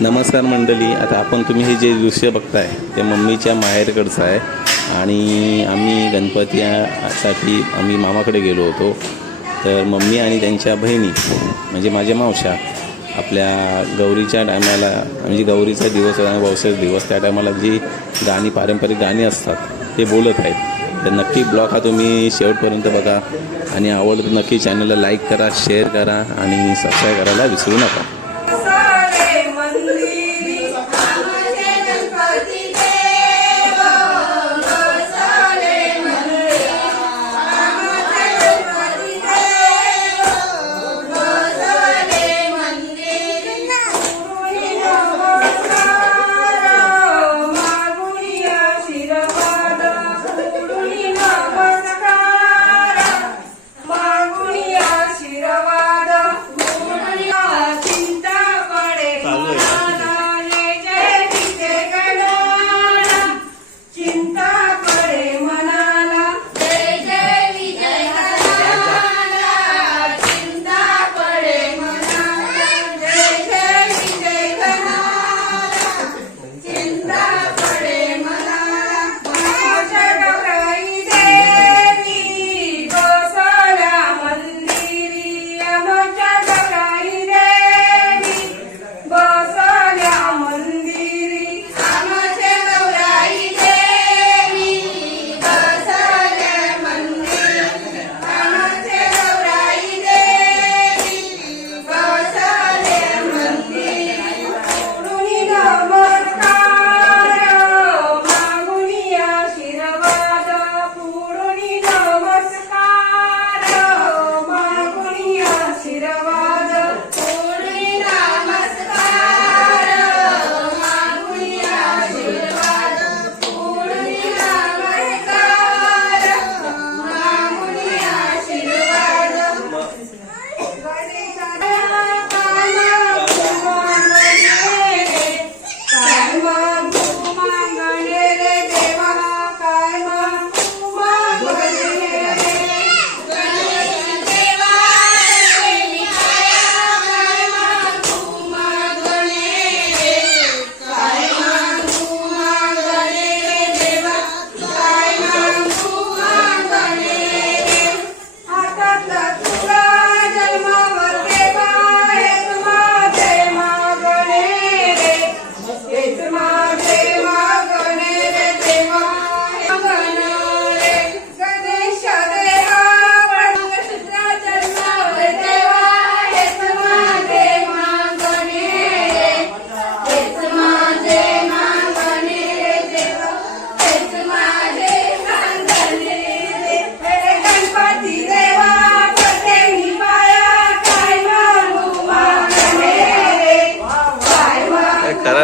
नमस्कार मंडळी आता आपण तुम्ही हे जे दृश्य बघताय ते मम्मीच्या माहेरकडचं आहे. आणि आम्ही गणपतीसाठी आम्ही मामाकडे गेलो होतो. तर मम्मी आणि त्यांच्या बहिणी म्हणजे माझ्या मावशा आपल्या गौरीच्या टायमाला म्हणजे गौरीचा दिवस आणि वौसेच दिवस त्या टायमाला जी गाणी पारंपरिक गाणी असतात ते बोलत आहेत. तर नक्की ब्लॉग हा तुम्ही शेवटपर्यंत बघा. आणि आवडलं तर नक्की चॅनलला लाईक करा शेअर करा आणि सबस्क्राईब करायला विसरू नका.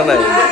장난 아니에요.